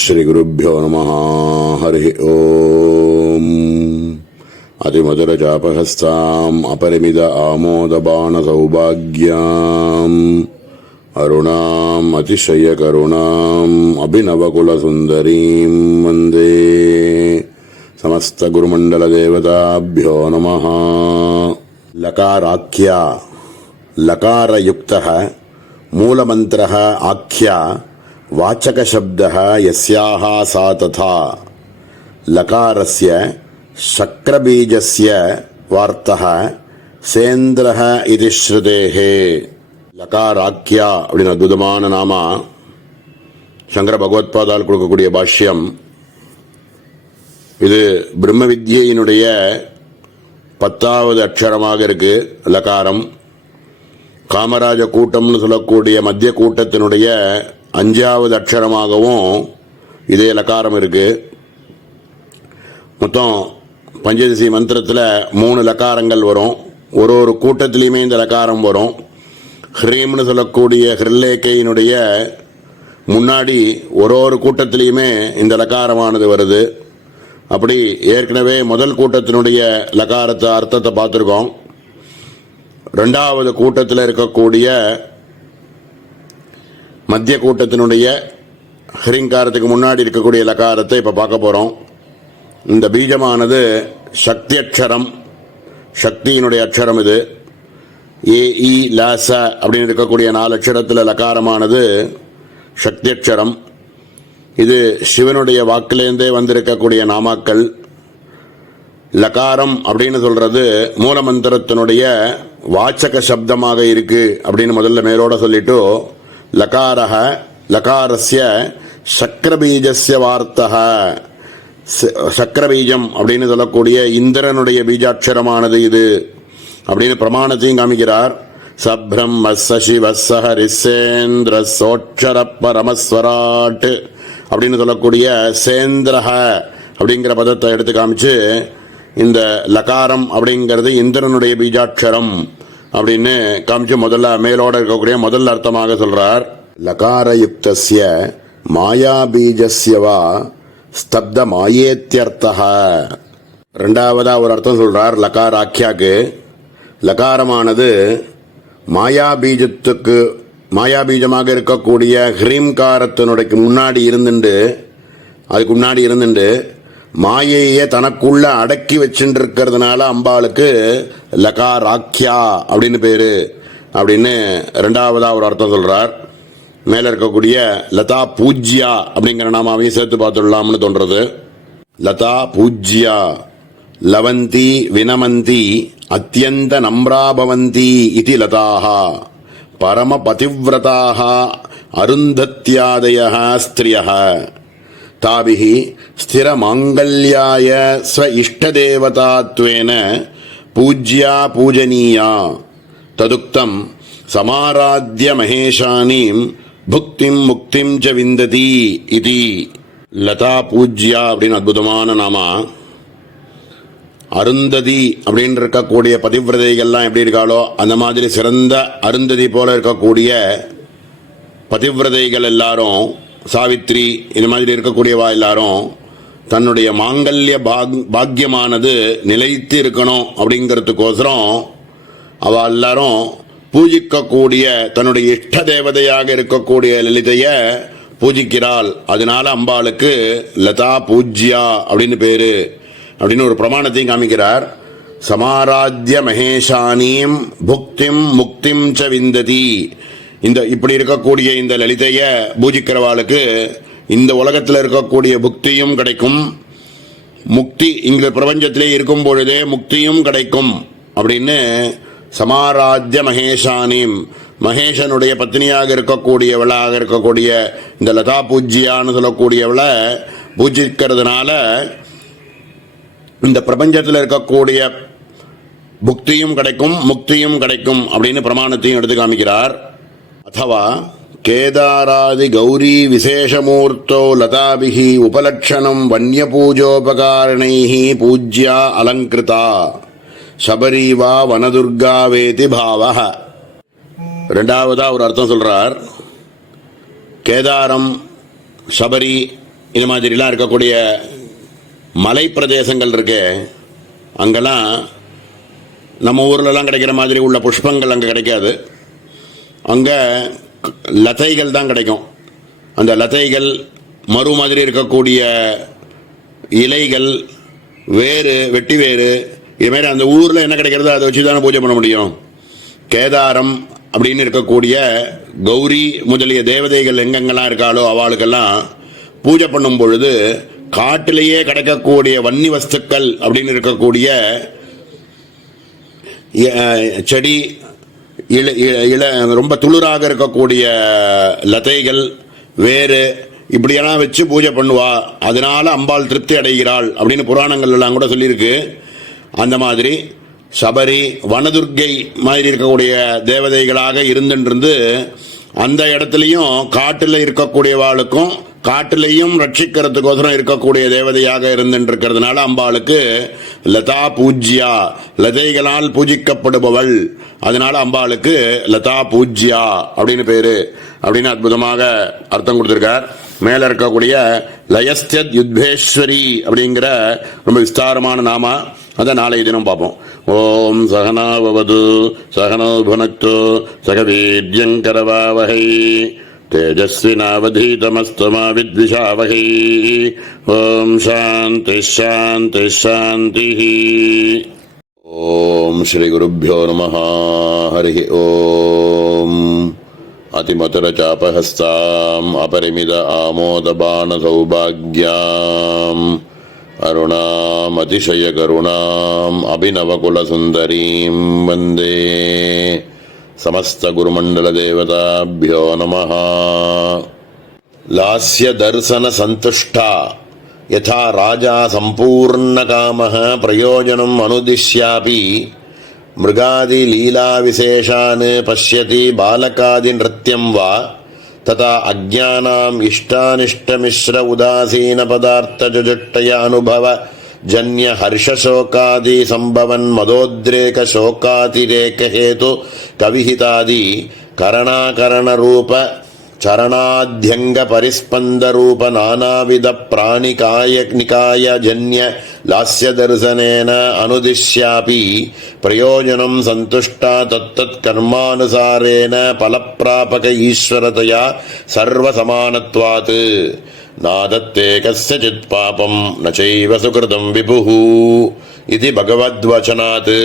श्रीगुरुभ्यो नमः। हरि ओम। अतिमधुरचापहस्ताम् अपरिमित आमोदबाणसौभाग्याम् अरुणाम् अतिशयकरुणाम् अभिनवकुलसुन्दरीम् वन्दे समस्तगुरुमण्डलदेवताभ्यो नमः। लकाराख्या लकारयुक्तः मूलमन्त्रः आख्या वाचकशब्दः यस्याः सा तथा लकारस्य शक्रबीजस्य वार्तः सेन्द्रः इति श्रुतेः। लकाराख्या அப்படின்னு அற்புதமான நாமா சங்கர பகவத்பாதால் கொடுக்கக்கூடிய பாஷ்யம். இது பிரம்ம வித்யினுடைய 10வது அக்ஷரமாக இருக்கு லகாரம். காமராஜ கூட்டம்னு சொல்லக்கூடிய மத்திய கூட்டத்தினுடைய 5வது அக்ஷரமாகவும் இதே லகாரம் இருக்கு. மொத்தம் பஞ்சதசி மந்திரத்தில் 3 லகாரங்கள் வரும். ஒரு கூட்டத்திலையுமே இந்த லகாரம் வரும். ஹ்ரீம்னு சொல்லக்கூடிய ஹிருல்லேக்கையினுடைய முன்னாடி ஒரு கூட்டத்திலையுமே இந்த லகாரமானது வருது. அப்படி ஏற்கனவே முதல் கூட்டத்தினுடைய லகாரத்தை அர்த்தத்தை பார்த்துருக்கோம். 2வது கூட்டத்தில் இருக்கக்கூடிய மத்திய கூட்டத்தினுடைய ஹிரிங்காரத்துக்கு முன்னாடி இருக்கக்கூடிய லகாரத்தை இப்போ பார்க்க போகிறோம். இந்த பீஜமானது சக்தி அக்ஷரம், சக்தியினுடைய அக்ஷரம். இது ஏஇ லாச அப்படின்னு இருக்கக்கூடிய 4 அக்ஷரத்தில் லகாரமானது சக்தி அக்ஷரம். இது சிவனுடைய வாக்கிலேருந்தே வந்திருக்கக்கூடிய நாமாக்கள். லகாரம் அப்படின்னு சொல்றது மூலமந்திரத்தினுடைய வாச்சக சப்தமாக இருக்கு அப்படின்னு முதல்ல மேலோட சொல்லிட்டு லகாரஹ லகாரஸ்ய சக்கரபீஜஸ்ய வார்த்தக சக்கரபீஜம் அப்படின்னு சொல்லக்கூடிய இந்திரனுடைய பீஜாட்சரமானது இது அப்படின்னு பிரமாணத்தையும் காமிக்கிறார். சப்ரம் வஸ்ஸி வஸ்ஸஹ ரிசேந்திர சோட்சர பரமஸ்வராட் அப்படின்னு சொல்லக்கூடிய சேந்திரஹ அப்படிங்கிற பதத்தை எடுத்து காமிச்சு இந்த லகாரம் அப்படிங்கிறது இந்திரனுடைய பீஜாட்சரம் அப்படின்னு காமிச்சு முதல்ல மேலோட இருக்கக்கூடிய முதல் அர்த்தமாக சொல்றார். லகாரயுக்தஸ்ய மாயாபீஜஸ்யவா ஸ்தப்த மாயேத்யர்த்தஹ. 2வதா ஒரு அர்த்தம் சொல்றார் லகாராக்கியாக்கு. லகாரமானது மாயாபீஜத்துக்கு மாயாபீஜமாக இருக்கக்கூடிய ஹ்ரீம்காரத்தினுடைய அதுக்கு முன்னாடி இருந்துண்டு மாயையை தனக்குள்ள அடக்கி வச்சுருக்கிறதுனால அம்பாளுக்கு லகாராக்கியா அப்படின்னு பேரு அப்படின்னு 2வதா ஒரு அர்த்தம் சொல்றார். மேல இருக்கக்கூடிய லதா பூஜ்யா அப்படிங்கிற நாமாவையும் சேர்த்து பார்த்துடலாம்னு தோன்றது. லதா பூஜ்யா லவந்தி வினமந்தி அத்தியந்த நம்ராபவந்தி இதி லதாஹ பரம பதிவ்ரதாஹ அருந்தத்யாதயஹ ஸ்திரியஹ தாபிஹி ஸ்திர மாங்கல்யாய ஸ்வ இஷ்டதேவதாத்வேன பூஜ்யா பூஜனீயா ததுக்தம் சமாராத்ய மகேஷானீம் புக்திம் முக்திம் ச விந்ததி இதி. லதா பூஜ்யா அப்படின்னு அற்புதமான நாமா. அருந்ததி அப்படின்னு இருக்கக்கூடிய பதிவிரதைகள்லாம் எப்படி இருக்காளோ அந்த மாதிரி சிறந்த அருந்ததி போல இருக்கக்கூடிய பதிவிரதைகள் எல்லாரும், சாவித்ரி இந்த மாதிரி இருக்கக்கூடியவா எல்லாரும் தன்னுடைய மாங்கல்ய பாக்கியமானது நிலைத்து இருக்கணும் அப்படிங்கிறதுக்கோசரம் அவ எல்லாரும் பூஜிக்கக்கூடிய தன்னுடைய இஷ்ட தேவதையாக இருக்கக்கூடிய லலிதைய பூஜிக்கிறாள். அதனால அம்பாளுக்கு லதா பூஜ்யா அப்படின்னு பேரு அப்படின்னு ஒரு பிரமாணத்தையும் காமிக்கிறார். சமாராத்ய மகேஷானீம் புக்திம் முக்திம் ச விந்ததி. இந்த இப்படி இருக்கக்கூடிய இந்த லலிதைய பூஜிக்கிறவாளுக்கு இந்த உலகத்தில் இருக்கக்கூடிய புக்தியும் கிடைக்கும், முக்தி இங்க பிரபஞ்சத்திலே இருக்கும் பொழுதே முக்தியும் கிடைக்கும் அப்படின்னு சமாராத்ய மகேஷானீம் மகேஷனுடைய பத்னியாக இருக்கக்கூடியவளாக இருக்கக்கூடிய இந்த லதா பூஜ்யான்னு சொல்லக்கூடியவளை பூஜிக்கிறதுனால இந்த பிரபஞ்சத்தில் இருக்கக்கூடிய புக்தியும் கிடைக்கும் முக்தியும் கிடைக்கும் அப்படின்னு பிரமாணத்தையும் எடுத்து காமிக்கிறார். அதவா கேதாராதி கௌரி விசேஷமூர்த்தோ லதாபிஹி உபலட்சணம் வன்யபூஜோபகாரணைஹி பூஜ்யா அலங்கிருதா சபரீவா வனதுர்காவேதி பாவஹ. 2வதா ஒரு அர்த்தம் சொல்றார். கேதாரம், சபரி இது மாதிரிலாம் இருக்கக்கூடிய மலை பிரதேசங்கள் இருக்கு. அங்கெல்லாம் நம்ம ஊர்லலாம் கிடைக்கிற மாதிரி உள்ள புஷ்பங்கள் அங்கே கிடைக்காது. அங்கே லதைகள் தான் கிடைக்கும். அந்த லதைகள், மறு மாதிரி இருக்கக்கூடிய இலைகள், வேறு, வெட்டி வேறு, இதுமாரி அந்த ஊரில் என்ன கிடைக்கிறதோ அதை வச்சு தானே பூஜை பண்ண முடியும். கேதாரம் அப்படின்னு இருக்கக்கூடிய கௌரி முதலிய தேவதைகள் எங்கெங்கெல்லாம் இருக்காளோ அவளுக்கெல்லாம் பூஜை பண்ணும் பொழுது காட்டிலேயே கிடைக்கக்கூடிய வன்னி வஸ்துக்கள் அப்படின்னு இருக்கக்கூடிய செடி, ரொம்ப துளிராக இருக்கக்கூடிய லதைகள், வேறு இப்படியெல்லாம் வச்சு பூஜை பண்ணுவா. அதனால அம்பாள் திருப்தி அடைகிறாள் அப்படின்னு புராணங்கள் எல்லாம் கூட சொல்லியிருக்கு. அந்த மாதிரி சபரி, வனதுர்க்கை மாதிரி இருக்கக்கூடிய தேவதைகளாக இருந்துட்டு அந்த இடத்துலையும் காட்டில் இருக்கக்கூடியவாளுக்கும் காட்டிலையும் ரட்சிக்கிறதுக்கோசரம் இருக்கக்கூடிய தேவதையாக இருந்துருக்கிறதுனால அம்பாளுக்கு லதா பூஜ்யா, லதைகளால் பூஜிக்கப்படுபவள், அதனால அம்பாளுக்கு லதா பூஜ்யா அப்படின்னு பேரு அப்படின்னு அற்புதமாக அர்த்தம் கொடுத்திருக்கார். மேல இருக்கக்கூடிய லயஸ்தியத் யுத்வேஸ்வரி அப்படிங்கிற ரொம்ப விஸ்தாரமான நாமா, அதை நாளைய தினம் பார்ப்போம். ஓம் சகனாவது சகனோ புனக்து சகவீர்யங்கரவாவகை தேஜஸ்வினாவதீதமஸ்து மா வித்விஷாவகை. ஓம் சாந்தி சாந்தி சாந்தி. ஓம் ஸ்ரீ குருभ्यो நமः. ஹரி ஓம். அதிமதுரசாபஹஸ்தாம் அபரிமித ஆமோதபான சௌபாக்யாம் அருணாம் அதிசய கருணாம் அபிநவகுலசுந்தரீம் வந்தே. சமஸ்த குருமண்டல தேவதாभ्यो நமः. லாஸ்ய தர்சன சந்துஷ்டா யதா ராஜா சம்பூர்ண காமः பிரயோஜனம் அனுதிஷ்யாபி மிருகாதி லீலா விசேஷான் பஷ்யதி பாலகாதி நிருத்யம் வா ததா அஜ்ஞானாம் இஷ்டானிஷ்டமிஸ்ர உதாசீன பதார்த்த ஜுஜுட்டய அனுபவ ஜன்ய ஹர்ஷசோகாதி சம்பவன் மதோத்ரேக சோகாதிரேக ஹேது கவிஹிதாதி கரணாகரண ரூப சரணாத்யங்க பரிஸ்பந்த ரூப நானாவித பிராணிகாய நிகாய ஜன்ய லாஸ்ய தர்சனேன அனுதிஷ்யாபி பிரயோஜனம் சந்துஷ்டா தத்தத் கர்மானுசாரேன பலப்பிராபக ஈஸ்வரதயா சர்வசமானத்வாத் நாதத்தே கஸ்யசித் பாபம் நசைவ சுகிருதம் விபுஹு இது பகவத்வசனாத்.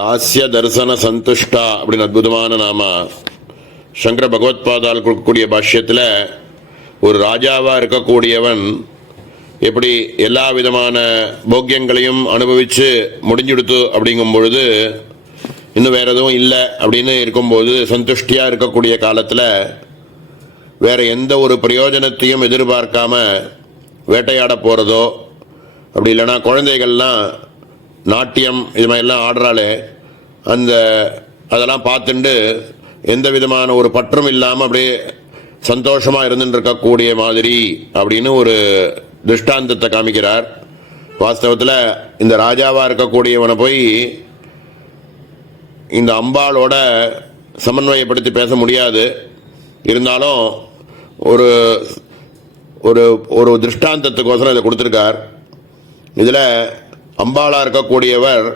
லாஸ்ய தர்சன சந்துஷ்டா அப்படின்னு அற்புதமான நாம சங்கர பகவத்பாதால் கொடுக்கக்கூடிய பாஷ்யத்தில் ஒரு ராஜாவாக இருக்கக்கூடியவன் எப்படி எல்லா விதமான போக்கியங்களையும் அனுபவித்து முடிஞ்சுடுத்து அப்படிங்கும் பொழுது இன்னும் வேற எதுவும் இல்லை அப்படின்னு இருக்கும்போது சந்துஷ்டியாக இருக்கக்கூடிய காலத்தில் வேற எந்த ஒரு பிரயோஜனத்தையும் எதிர்பார்க்காம வேட்டையாட போகிறதோ, அப்படி இல்லைன்னா குழந்தைகள்லாம் நாட்டியம் இது மாதிரிலாம் ஆடுறாளே அதெல்லாம் பார்த்துட்டு எந்த விதமான ஒரு பற்றும் இல்லாமல் அப்படியே சந்தோஷமாக இருந்துட்டு இருக்கக்கூடிய மாதிரி அப்படின்னு ஒரு திருஷ்டாந்தத்தை காமிக்கிறார். வாஸ்தவத்தில் இந்த ராஜாவாக இருக்கக்கூடியவனை போய் இந்த அம்பாளோட சமன்வயப்படுத்தி பேச முடியாது. இருந்தாலும் ஒரு ஒரு ஒரு திருஷ்டாந்தத்துக்கோசரம் இதை கொடுத்துருக்கார். இதில் அம்பாளாக இருக்கக்கூடியவர்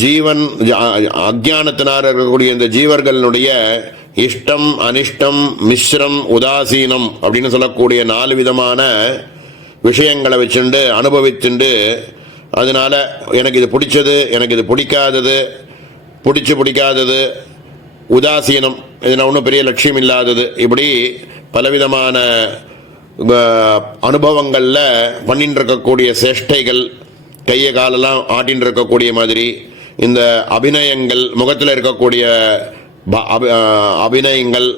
ஜீவன் அஜ்ஞானத்தினார் இருக்கக்கூடிய இந்த ஜீவர்களுடைய இஷ்டம், அனிஷ்டம், மிஸ்ரம், உதாசீனம் அப்படின்னு சொல்லக்கூடிய 4 விதமான விஷயங்களை வச்சுண்டு அனுபவிச்சுண்டு அதனால எனக்கு இது பிடிச்சது, எனக்கு இது பிடிக்காதது, பிடிக்காதது, உதாசீனம், இதில் ஒன்றும் பெரிய லட்சியம் இல்லாதது, இப்படி பலவிதமான அனுபவங்களில் பண்ணிட்டு இருக்கக்கூடிய சேஷ்டைகள், கையை காலெல்லாம் ஆட்டின்னு இருக்கக்கூடிய மாதிரி இந்த அபிநயங்கள், முகத்தில் இருக்கக்கூடிய அபிநயங்கள்,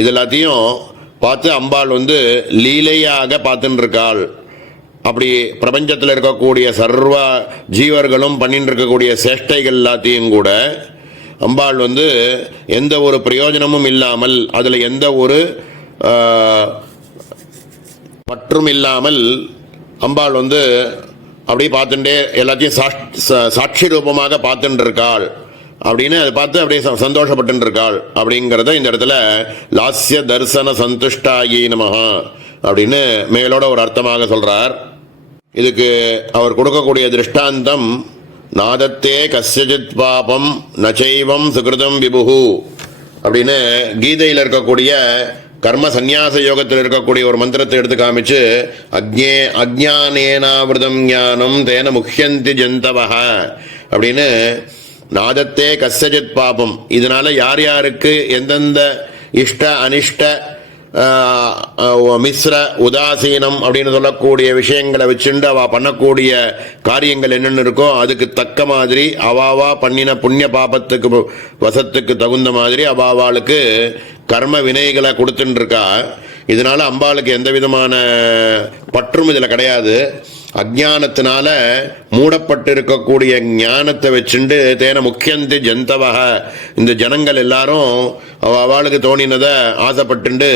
இதெல்லாத்தையும் பார்த்து அம்பாள் லீலையாக பார்த்துட்டு இருக்காள். அப்படி பிரபஞ்சத்தில் இருக்கக்கூடிய சர்வ ஜீவர்களும் பண்ணிட்டு இருக்கக்கூடிய சேஷ்டைகள் எல்லாத்தையும் கூட அம்பாள் எந்த ஒரு பிரயோஜனமும் இல்லாமல், அதில் எந்த ஒரு பற்றும் இல்லாமல் அம்பாள் அப்படி பார்த்துட்டே எல்லாத்தையும் சாட்சி ரூபமாக பார்த்துட்டு இருக்காள் அப்படின்னு அதை பார்த்து அப்படியே சந்தோஷப்பட்டு இருக்காள் அப்படிங்கிறத இந்த இடத்துல லாஸ்ய தர்சன சந்துஷ்டாயி நமஹ அப்படின்னு மேலோட ஒரு அர்த்தமாக சொல்றார். இதுக்கு அவர் கொடுக்கக்கூடிய திருஷ்டாந்தம் நாதத்தே கஸ்யஜித் பாபம் நச்சைவம் சுகிருதம் விபுகு அப்படின்னு கீதையில் இருக்கக்கூடிய கர்ம சந்நியாச யோகத்தில் இருக்கக்கூடிய ஒரு மந்திரத்தை எடுத்து காமிச்சு அஜ்ஞானேனாவிருதம் ஞானம் தேன முஹ்யந்தி ஜந்தவஹ அப்படின்னு நாதத்தே கஸ்யஜித் பாபம், இதனால யார் யாருக்கு எந்தெந்த இஷ்ட அனிஷ்ட மிஸ்ர உதாசீனம் அப்படின்னு சொல்லக்கூடிய விஷயங்களை வச்சுண்டு அவ பண்ணக்கூடிய காரியங்கள் என்னென்ன இருக்கோ அதுக்கு தக்க மாதிரி அவாவா பண்ணின புண்ணிய பாபத்துக்கு வசத்துக்கு தகுந்த மாதிரி அவாவாளுக்கு கர்ம வினைகளை கொடுத்துட்டு இருக்கா. இதனால அம்பாளுக்கு எந்த விதமான பற்றும் இதுல கிடையாது. அஜ்ஞானத்தினால மூடப்பட்டு இருக்கக்கூடிய ஞானத்தை வச்சுண்டு தேன முக்கியந்தி ஜந்தவக, இந்த ஜனங்கள் எல்லாரும் அவளுக்கு தோணினதை ஆசைப்பட்டுண்டு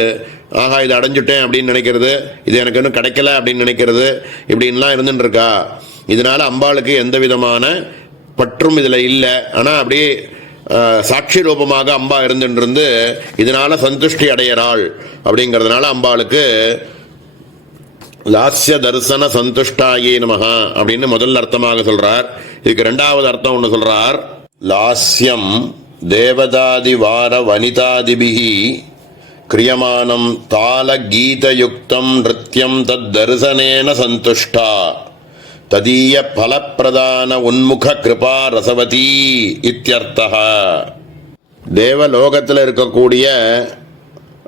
ஆஹா இதை அடைஞ்சுட்டேன் அப்படின்னு நினைக்கிறது, இது எனக்கு இன்னும் கிடைக்கல அப்படின்னு நினைக்கிறது, இப்படின்லாம் இருந்துட்டு இருக்கா. இதனால அம்பாளுக்கு எந்த விதமான பற்றும் இதுல இல்லை. ஆனா அப்படியே சாட்சி ரூபமாக அம்பா இருந்துட்டு இதனால சந்துஷ்டி அடையறாள். அப்படிங்கிறதுனால அம்பாளுக்கு லாஸ்ய தரிசன சந்துஷ்டாயே நமஹா அப்படின்னு முதல் அர்த்தமாக சொல்றார். இதுக்கு இரண்டாவது அர்த்தம் ஒன்று சொல்றார். லாஸ்யம் தேவதாதி வார வனிதாதிபிஹி கிரியமானம் தால கீதயுக்தம் நிருத்யம் தத் தரிசனேன சந்துஷ்டா ததீய பலப்பிரதான உன்முக கிருபா ரசவதி இத்யர்த்தः. தேவலோகத்தில் இருக்கக்கூடிய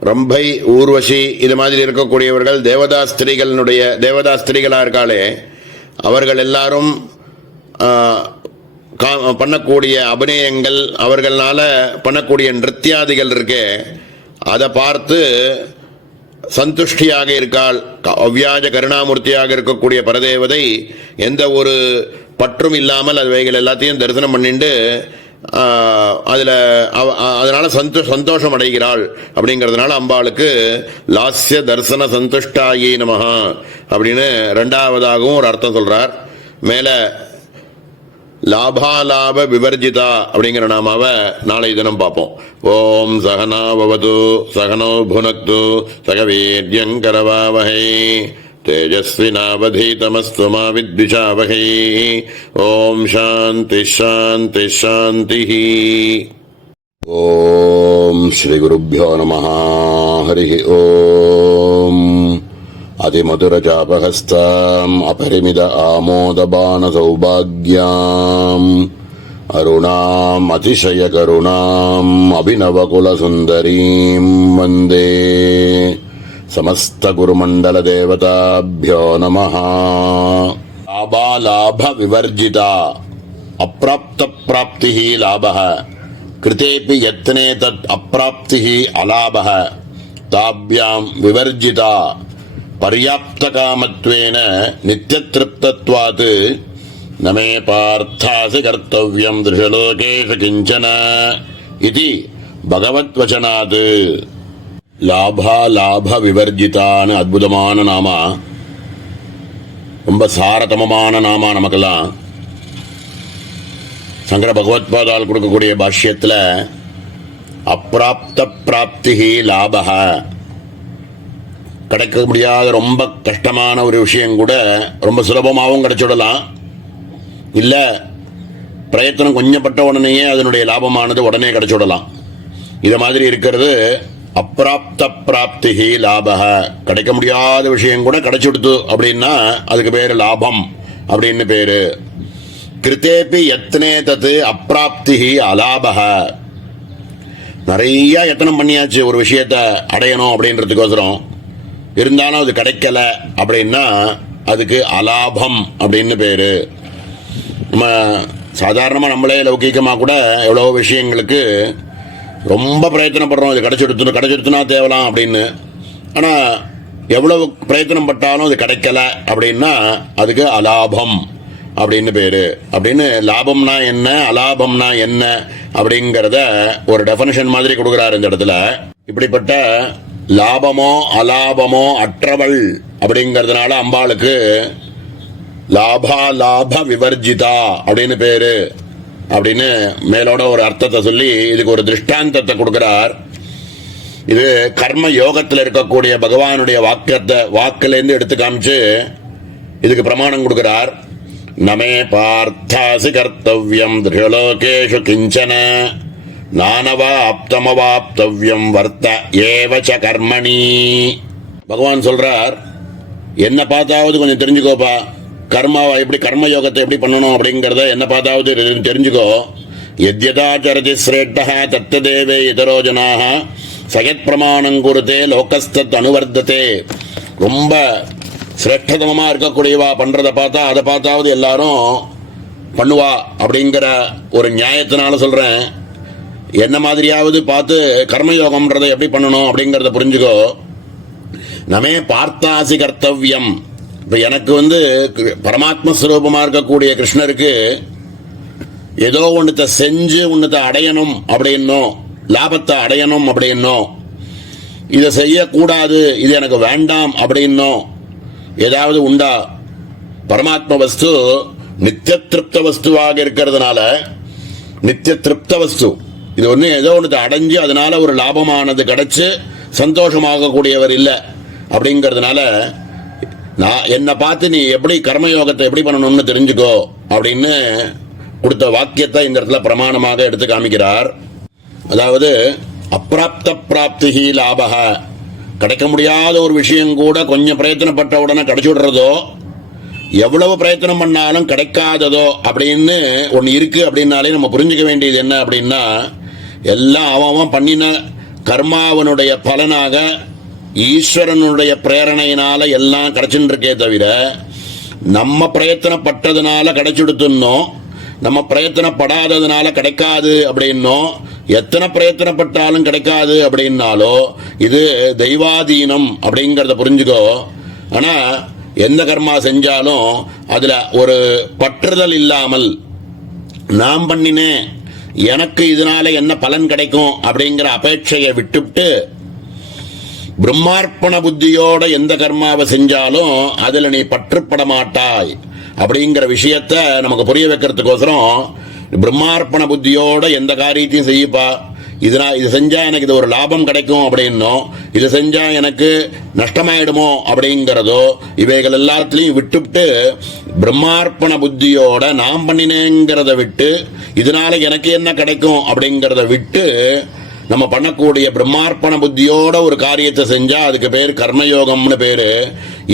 ரம்பை ஊர்வசி இது மாதிரி இருக்கக்கூடியவர்கள் தேவதா ஸ்திரீகளா இருக்காளே, அவர்கள் எல்லாரும் பண்ணக்கூடிய அபிநயங்கள், அவர்களால பண்ணக்கூடிய நிருத்தியாதிகள் இருக்கே, அதை பார்த்து சந்துஷ்டியாக இருக்காள். அவ்வியாஜ கருணாமூர்த்தியாக இருக்கக்கூடிய பரதேவதை எந்த ஒரு பற்றும் இல்லாமல் அவைகள் எல்லாத்தையும் தரிசனம் பண்ணிட்டு அதனால சந்தோஷம் அடைகிறாள். அப்படிங்கிறதுனால அம்பாளுக்கு லாஸ்ய தரிசன சந்துஷ்டாயே நமஹா அப்படின்னு ரெண்டாவதாகவும் ஒரு அர்த்தம் சொல்றார். மேல லாபாலாப விவர்ஜிதா அப்படிங்கிற நாமாவை நாளை தினம் பார்ப்போம். ஓம் சகனா பவது சகனோ புனக்து சகவீர்யங்கரவாவஹை தேஜஸ்வினாவதீதமஸ்து மா வித்விஷாவஹை. ஓம் சாந்தி சாந்தி சாந்தி. ஓம் ஸ்ரீ குருப்யோ நமஹ. ஹரி ஓம். அதிமதுரஜாபஹஸ்தாம் அபரிமித ஆமோதபான சௌபாக்யாம் அருணாம் அதிசய கருணாம் அபிநவகுல சுந்தரீம் வந்தே சமஸ்த குருமண்டல தேவதாப்யோ நமஹ. லாபாலாப விவர்ஜிதா அப்ராப்த பிராப்திஹ லாபஹ கிருதேபி யத்னே தத் அப்ராப்திஹ அலாபஹ தாப்யாம் விவர்ஜிதா பர்யாப்த காமத்வேன நித்யத்ருப்தத்வாத் நமே பார்த்தாசி கர்த்தவ்யம் திருஷலோகேஷு கிஞ்சன இதி பகவத் வசனாத். லாபா லாப விவர்ஜிதான்னு அற்புதமான நாமா, ரொம்ப சாரதமமான நாமா. நமக்கெல்லாம் சங்கர பகவத்பாதால் கொடுக்கக்கூடிய பாஷ்யத்தில் அப்பிராப்த பிராப்திஹி லாபஹ, கிடைக்க முடியாத ரொம்ப கஷ்டமான ஒரு விஷயம் கூட ரொம்ப சுலபமாகவும் கிடைச்சுடலாம், இல்லை பிரயத்தனம் கொஞ்சம் பட்ட உடனேயே அதனுடைய லாபமானது உடனே கிடைச்சுடலாம். இதை மாதிரி இருக்கிறது அப்பிராப்த பிராப்திஹி லாபஹ, கிடைக்க முடியாத விஷயம் கூட கிடைச்சுடுத்து அப்படின்னா அதுக்கு பேரு லாபம் அப்படின்னு பேரு. கிருத்தேபி யத்னே தத்து அப்பிராப்திஹி அலாபஹ, நிறைய யத்தனம் பண்ணியாச்சு ஒரு விஷயத்தை அடையணும் அப்படின்றதுக்கோசரம், இருந்தாலும் அது கிடைக்கல அப்படின்னா அதுக்கு அலாபம் அப்படின்னு பேரு. நம்ம சாதாரணமாக நம்மளே லௌகீகமாக கூட எவ்வளோ விஷயங்களுக்கு ரொம்ப பிரயத்தனப்படுறோம், இது கிடைச்சிடுத்துனா தேவலாம் அப்படின்னு. ஆனால் எவ்வளவு பிரயத்தனம் பட்டாலும் அது கிடைக்கல அப்படின்னா அதுக்கு அலாபம் அப்படின்னு பேரு. அப்படின்னு லாபம்னா என்ன அலாபம்னா என்ன அப்படிங்கிறத ஒரு டெஃபனிஷன் மாதிரி கொடுக்குறாரு இந்த இடத்துல. இப்படிப்பட்ட லாபமோ அலாபமோ அற்றவள் அப்படிங்கிறதுனால அம்பாளுக்கு லாபா லாப விவர்ஜிதா அப்படின்னு பேரு அப்படின்னு மேலோட ஒரு அர்த்தத்தை சொல்லி இதுக்கு ஒரு திருஷ்டாந்தத்தை கொடுக்கிறார். இது கர்ம யோகத்தில் இருக்கக்கூடிய பகவானுடைய வாக்கிலேருந்து எடுத்து காமிச்சு இதுக்கு பிரமாணம் கொடுக்கிறார். நமே பார்த்தாசி கர்த்தவ்யம் திரிலோகேஷு கிஞ்சன நானவா ஆப்தமவாப்தவ்யம் வர்த்த ஏவச்ச கர்மணி. பகவான் சொல்றார், என்ன பார்த்தாவது கொஞ்சம் தெரிஞ்சுக்கோப்பா, கர்மாவை எப்படி, கர்ம யோகத்தை எப்படி பண்ணணும் அப்படிங்கிறத என்ன பார்த்தாவது தெரிஞ்சுக்கோ. யத்யதாச்சரதி ஸ்ரேஷ்டா தத்ததேவே இதரோ ஜனாக சயத் பிரமாணம் குருதே லோகஸ்தத் அனுவர்த்ததே. ரொம்ப சிரேஷ்டதமமாக இருக்கக்கூடியவா பண்ணுறதை பார்த்தா அதை பார்த்தாவது எல்லாரும் பண்ணுவா அப்படிங்கிற ஒரு நியாயத்தினால சொல்கிறேன். என்ன மாதிரியாவது பார்த்து கர்மயோகம்ன்றதை எப்படி பண்ணணும் அப்படிங்கிறத புரிஞ்சுக்கோ. நமே பார்த்தாசி கர்த்தவ்யம். இப்போ எனக்கு பரமாத்மஸ்வரூபமாக இருக்கக்கூடிய கிருஷ்ணருக்கு ஏதோ ஒன்றத்தை செஞ்சு ஒன்றத்தை அடையணும் அப்படின்னோ, லாபத்தை அடையணும் அப்படின்னோ, இதை செய்யக்கூடாது இது எனக்கு வேண்டாம் அப்படின்னோ ஏதாவது உண்டா? பரமாத்ம வஸ்து நித்திய திருப்த வஸ்துவாக இருக்கிறதுனால, நித்திய திருப்த வஸ்து இது ஏதோ ஒன்று அடைஞ்சு அதனால ஒரு லாபமானது கிடைச்சு சந்தோஷமாக கூடியவர் இல்லை அப்படிங்கிறதுனால நான் என்னை பார்த்து நீ எப்படி கர்மயோகத்தை எப்படி பண்ணணும்னு தெரிஞ்சுக்கோ அப்படின்னு கொடுத்த வாக்கியத்தை இந்த இடத்துல பிரமாணமாக எடுத்து காமிக்கிறார். அதாவது அப்பிராப்த பிராப்திஹி லாபக, கிடைக்க முடியாத ஒரு விஷயம் கூட கொஞ்சம் பிரயத்தனப்பட்ட உடனே கிடைச்சி விடுறதோ, எவ்வளவு பிரயத்தனம் பண்ணாலும் கிடைக்காததோ அப்படின்னு ஒன்று இருக்கு அப்படின்னாலே நம்ம புரிஞ்சுக்க வேண்டியது என்ன அப்படின்னா, எல்லாம் அவன் பண்ணின கர்மாவனுடைய பலனாக ஈஸ்வரனுடைய பிரேரணையினால எல்லாம் கிடைச்சுட்டு இருக்கே தவிர நம்ம பிரயத்தனப்பட்டதுனால கிடைச்சுடுத்துன்னோ, நம்ம பிரயத்தனப்படாததுனால கிடைக்காது அப்படின்னோ, எத்தனை பிரயத்தனப்பட்டாலும் கிடைக்காது அப்படின்னாலோ இது தெய்வாதீனம் அப்படிங்கிறத புரிஞ்சுக்கோ. ஆனால் எந்த கர்மா செஞ்சாலும் அதில் ஒரு பற்றுதல் இல்லாமல் நாம் பண்ணினேன் எனக்கு இதனால என்ன பலன் கிடைக்கும் அப்படிங்கிற அபேட்சையை விட்டுவிட்டு பிரம்மார்ப்பண புத்தியோட எந்த கர்மாவை செஞ்சாலும் அதில் நீ பற்றுப்பட மாட்டாய் அப்படிங்கிற விஷயத்தை நமக்கு புரிய வைக்கிறதுக்கோசரம் பிரம்மார்ப்பண புத்தியோட எந்த காரியத்தையும் செய்யப்பா, இது செஞ்சா எனக்கு இது ஒரு லாபம் கிடைக்கும் அப்படின்னோ, இது செஞ்சா எனக்கு நஷ்டமாயிடுமோ அப்படிங்கிறதோ இவைகள் எல்லாத்துலேயும் விட்டுவிட்டு பிரம்மார்ப்பண புத்தியோட நாம் பண்ணினேங்கிறத விட்டு இதனால எனக்கு என்ன கிடைக்கும் அப்படிங்கிறத விட்டு நம்ம பண்ணக்கூடிய பிரம்மார்ப்பண புத்தியோட ஒரு காரியத்தை செஞ்சா அதுக்கு பேர் கர்மயோகம்னு பேரு.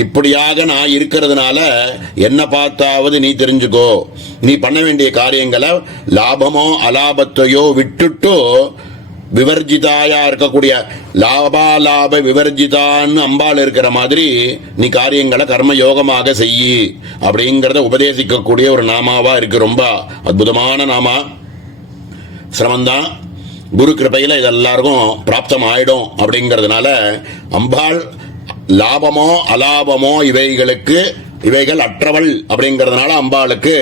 இப்படியாக நான் இருக்கிறதுனால என்ன பார்த்தாவது நீ தெரிஞ்சுக்கோ, நீ பண்ண வேண்டிய காரியங்களை லாபமோ அலாபத்தையோ விட்டுட்டு விவர்ஜிதாயா இருக்கக்கூடிய லாபாலாப விவர்ஜிதான்னு அம்பாள் இருக்கிற மாதிரி நீ காரியங்களை கர்மயோகமாக செய்யி அப்படிங்கிறத உபதேசிக்கக்கூடிய ஒரு நாமாவா இருக்கு. ரொம்ப அற்புதமான நாமா. சிரமந்தான், குரு கிருபையில் இது எல்லாருக்கும் பிராப்தம் ஆயிடும் அப்படிங்கிறதுனால அம்பாள் லாபமோ அலாபமோ இவைகள் அற்றவள் அப்படிங்கிறதுனால அம்பாளுக்கு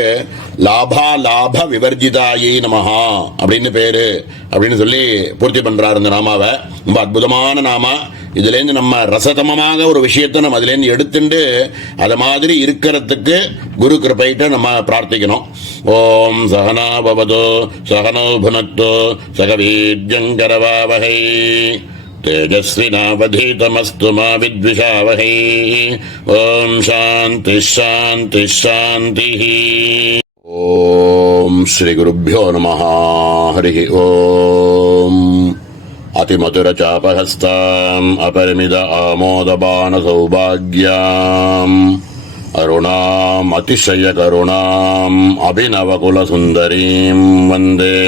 லாபா லாப விவர்ஜிதாயை நமஹா அப்படின்னு பேரு அப்படின்னு சொல்லி பூர்த்தி பண்றாரு இந்த நாமாவை. ரொம்ப அற்புதமான நாமா. இதுலேருந்து நம்ம ரசதமமாக ஒரு விஷயத்தை நம்ம அதுலேருந்து எடுத்துட்டு அதை மாதிரி இருக்கிறதுக்கு குரு கிருபைட்ட நம்ம பிரார்த்திக்கணும். ஓம் சகனா பவது சகனோ புனக்து சகவீர்யங்கரவாவஹை தேஜஸ்வினாவதீதமஸ்து மா வித்விஷாவஹை. ஓம் சாந்தி சாந்தி சாந்தி. ஓம் ஸ்ரீ குருभ्यो நமः. ஹரி ஓம். அதிமதுரச்சாபஹஸ்தாம் அபரிமித ஆமோதபான சௌபாக்யாம் அருணாம் அதிசய கருணாம் அபிநவகுல சுந்தரீம் வந்தே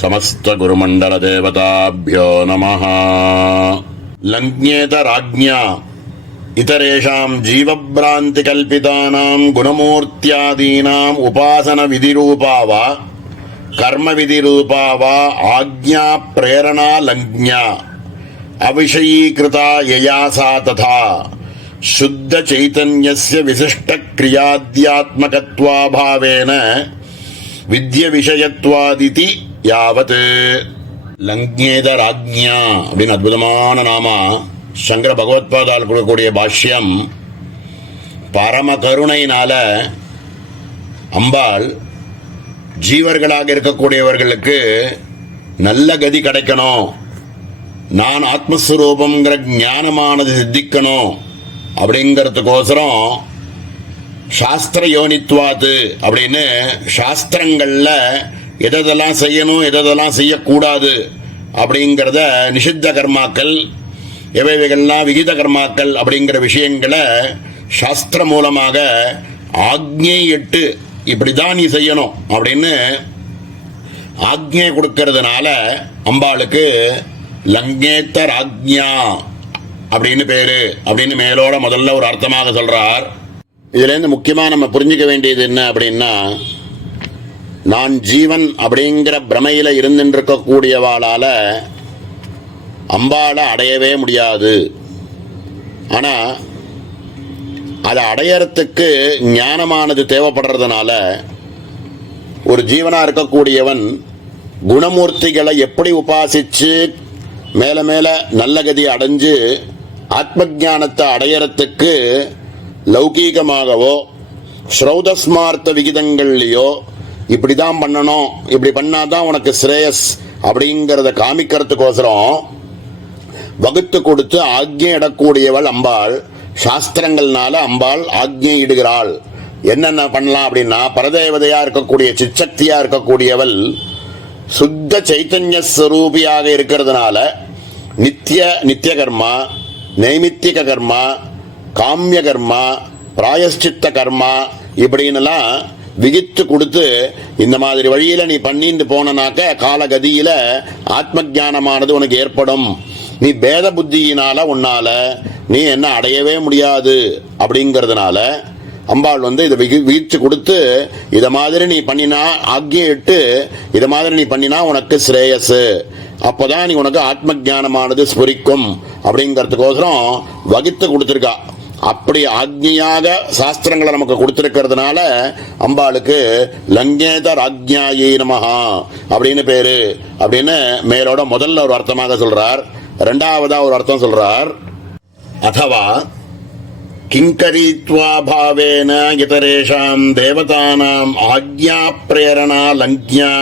சமஸ்த குருமண்டல தேவதாभ्यो நமः. லங்ஞேத ராஜ்ஞா இதரேஷாம் ஜீவப்ராந்தி கல்பிதானாம் குணமூர்த்தியாதீனாம் உபாசன விதிரூபாவா கர்ம விதிரூபாவா ஆக்ஞா பிரேரணா லங்ஞா அவிஷயீகிருதா யயாசா ததா சுத்த சைதன்யஸ்ய விசிஷ்ட கிரியாத்யாத்மகத்வாபாவேன வித்ய விஷயத்வாதிதி யாவத். லங்ஞேத ராஜ்ஞா அப்படின்னு அற்புதமான நாமா. சங்கர பகவத்பாதால் கொடுக்கக்கூடிய பாஷ்யம், பரம கருணையினால அம்பாள் ஜீவர்களாக இருக்கக்கூடியவர்களுக்கு நல்ல கதி கிடைக்கணும், நான் ஆத்மஸ்வரூபங்கிற ஞானமானது சித்திக்கணும் அப்படிங்கிறதுக்கோசரம் சாஸ்திர யோனித்வாது அப்படின்னு சாஸ்திரங்களில் எதெல்லாம் செய்யணும் எதெல்லாம் செய்யக்கூடாது அப்படிங்கிறத நிஷித்த கர்மாக்கள் எவைகள்லாம் விகித கர்மாக்கள் அப்படிங்கிற விஷயங்களை சாஸ்திர மூலமாக ஆக்ஞை இட்டு இப்படி தான் நீ செய்யணும் அப்படின்னு ஆக்ஞை கொடுக்கறதுனால அம்பாளுக்கு லங்கேத்த ராஜ்ஞா அப்படின்னு பேரு அப்படின்னு மேலோட முதல்ல ஒரு அர்த்தமாக சொல்றார். இதுலேருந்து முக்கியமாக நம்ம புரிஞ்சுக்க வேண்டியது என்ன அப்படின்னா, நான் ஜீவன் அப்படிங்கிற பிரமையில் இருந்துருக்கக்கூடியவாளால அம்பாளை அடையவே முடியாது. ஆனால் அதை அடையறதுக்கு ஞானமானது தேவைப்படுறதுனால ஒரு ஜீவனாக இருக்கக்கூடியவன் குணமூர்த்திகளை எப்படி உபாசித்து மேலே மேலே நல்ல கதியை அடைஞ்சு ஆத்ம ஞானத்தை அடையறதுக்கு லௌகீகமாகவோ ஸ்ரௌதஸ்மார்த்த விகிதங்கள்லையோ இப்படி தான் பண்ணணும், இப்படி பண்ணாதான் உனக்கு ஸ்ரேயஸ் அப்படிங்கிறத காமிக்கிறதுக்கோசரம் வகுத்து கொடுத்து ஆக்ஞை இடக்கூடியவள் அம்பாள். சாஸ்திரங்கள்னால அம்பாள் ஆக்ஞை இடுகிறாள். என்னென்ன பண்ணலாம் அப்படின்னா, பரதேவதையா இருக்கக்கூடிய சிச்சக்தியா இருக்கக்கூடியவள் சுத்த சைத்தன்ய ஸ்வரூபியாக இருக்கிறதுனால நித்திய கர்மா, நைமித்திக கர்மா, காமிய கர்மா, பிராயஷ்சித்த கர்மா இப்படின்னுலாம் விகித்து கொடுத்து இந்த மாதிரி வழியில நீ பண்ணிட்டு போனாக்க காலகதியில ஆத்ம ஞானமானது உனக்கு ஏற்படும். நீ பேத புத்தியினால உன்னால நீ என்ன அடையவே முடியாது அப்படிங்கிறதுனால அம்பாள் இதை விகிச்சு கொடுத்து இத மாதிரி நீ பண்ணினா ஆக்ஞை இட்டு இத மாதிரி நீ பண்ணினா உனக்கு ஸ்ரேயஸ், அப்பதான் நீ உனக்கு ஆத்ம ஞானமானது ஸ்புரிக்கும் அப்படிங்கிறதுக்கோசரம் வகித்து கொடுத்துருக்கா. அப்படி ஆக்ஞையாக சாஸ்திரங்களை நமக்கு கொடுத்திருக்கிறதுனால அம்பாளுக்கு லங்கேத ராஜ்ஞாயே நமஹா அப்படின்னு பேரு அப்படின்னு மேலோட முதல்ல ஒரு அர்த்தமாக சொல்றார். ரெண்டாவதா ஒரு அர்த்தம் சொல்றார், அதவா கிங்கரீத்வா பாவேன இதரேஷாம் தேவதானாம் ஆக்ஞா பிரேரணா லங்க்யா